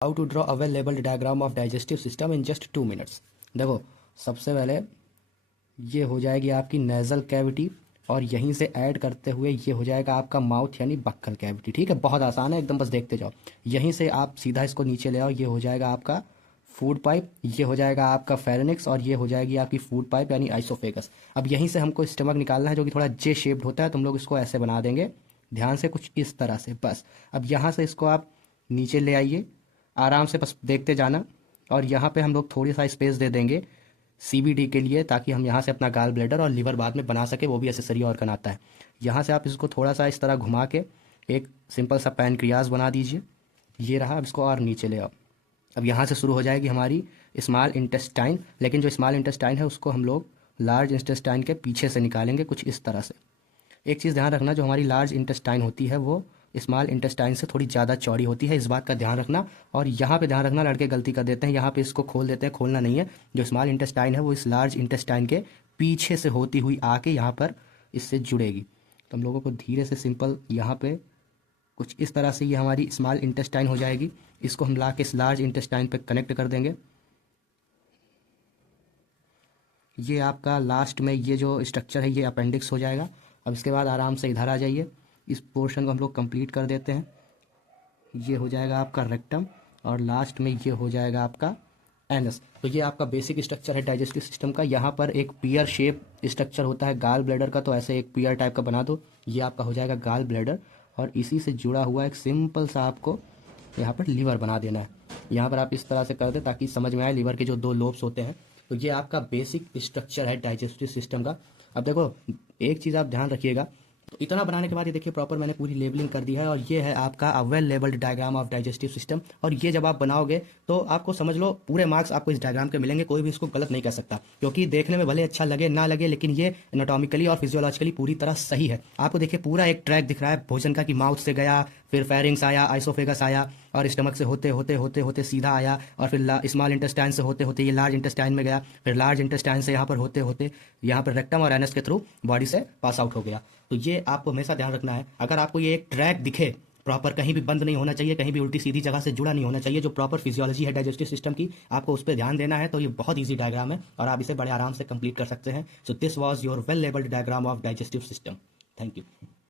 How to draw a well labelled diagram of digestive system in just 2 minutes. देखो, सबसे पहले ये हो जाएगी आपकी नेजल कैविटी और यहीं से ऐड करते हुए ये हो जाएगा आपका माउथ यानी बक्कल कैविटी। ठीक है, बहुत आसान है एकदम, बस देखते जाओ। यहीं से आप सीधा इसको नीचे ले आओ, ये हो जाएगा आपका फूड पाइप, ये हो जाएगा आपका फेरेनिक्स और ये हो जाएगी आपकी फूड पाइप यानी आइसोफेगस। अब यहीं से हमको स्टमक निकालना है जो कि थोड़ा जे शेप्ड होता है। तुम लोग इसको ऐसे बना देंगे ध्यान से, कुछ इस तरह से बस। अब यहाँ से इसको आप नीचे ले आइए आराम से, बस देखते जाना। और यहाँ पे हम लोग थोड़ी सा स्पेस दे देंगे सीबीडी के लिए, ताकि हम यहाँ से अपना गाल ब्लैडर और लीवर बाद में बना सके, वो भी एसेसरी ऑर्गन आता है। यहाँ से आप इसको थोड़ा सा इस तरह घुमा के एक सिंपल सा पैनक्रियाज बना दीजिए। ये रहा, अब इसको और नीचे ले आओ। अब यहाँ से शुरू हो जाएगी हमारी स्मॉल इंटेस्टाइन, लेकिन जो स्मॉल इंटेस्टाइन है उसको हम लोग लार्ज इंटेस्टाइन के पीछे से निकालेंगे कुछ इस तरह से। एक चीज़ ध्यान रखना, जो हमारी लार्ज इंटेस्टाइन होती है वो स्मॉल इंटेस्टाइन से थोड़ी ज़्यादा चौड़ी होती है, इस बात का ध्यान रखना। और यहाँ पे ध्यान रखना, लड़के गलती कर देते हैं, यहाँ पे इसको खोल देते हैं, खोलना नहीं है। जो स्मॉल इंटेस्टाइन है वो इस लार्ज इंटेस्टाइन के पीछे से होती हुई आके यहाँ पर इससे जुड़ेगी। तो हम लोगों को धीरे से सिंपल यहाँ पे कुछ इस तरह से ये हमारी स्मॉल इंटेस्टाइन हो जाएगी। इसको हम ला के इस लार्ज इंटेस्टाइन पे कनेक्ट कर देंगे। ये आपका लास्ट में ये जो स्ट्रक्चर है ये अपेंडिक्स हो जाएगा। अब इसके बाद आराम से इधर आ जाइए, इस पोर्शन को हम लोग कंप्लीट कर देते हैं। ये हो जाएगा आपका रेक्टम और लास्ट में ये हो जाएगा आपका एनस। तो ये आपका बेसिक स्ट्रक्चर है डाइजेस्टिव सिस्टम का। यहाँ पर एक पियर शेप स्ट्रक्चर होता है गाल ब्लैडर का, तो ऐसे एक पियर टाइप का बना दो। ये आपका हो जाएगा गाल ब्लैडर और इसी से जुड़ा हुआ एक सिंपल सा आपको यहाँ पर लीवर बना देना है। यहाँ पर आप इस तरह से कर दें ताकि समझ में आए लीवर के जो 2 लोब्स होते हैं। तो ये आपका बेसिक स्ट्रक्चर है डाइजेस्टिव सिस्टम का। अब देखो, एक चीज़ आप ध्यान रखिएगा, तो इतना बनाने के बाद ये देखिए प्रॉपर मैंने पूरी लेबलिंग कर दी है और ये है आपका well labelled diagram of digestive system. और ये जब आप बनाओगे तो आपको समझ लो पूरे मार्क्स आपको इस डायग्राम के मिलेंगे, कोई भी इसको गलत नहीं कह सकता, क्योंकि देखने में भले अच्छा लगे ना लगे लेकिन ये एनाटॉमिकली और फिजियोलॉजिकली पूरी तरह सही है। आपको देखिए पूरा एक ट्रैक दिख रहा है भोजन का, कि माउथ से गया, फिर फेरिंग्स आया, आइसोफेगस आया और स्टमक से होते होते होते होते सीधा आया और फिर स्मॉल इंटेस्टाइन से होते होते ये लार्ज इंटेस्टाइन में गया, फिर लार्ज इंटेस्टाइन से यहाँ पर होते होते यहाँ पर रेक्टम और एनस के थ्रू बॉडी से पास आउट हो गया। तो ये आपको हमेशा ध्यान रखना है। अगर आपको ये एक ट्रैक दिखे प्रॉपर, कहीं भी बंद नहीं होना चाहिए, कहीं भी उल्टी सीधी जगह से जुड़ा नहीं होना चाहिए, जो प्रॉपर फिजियोलॉजी है डाइजेस्टिव सिस्टम की, आपको उस पर ध्यान देना है। तो ये बहुत ईजी डायग्राम है और आप इसे बड़े आराम से कंप्लीट कर सकते हैं। So this was your well labelled diagram of digestive system. Thank you.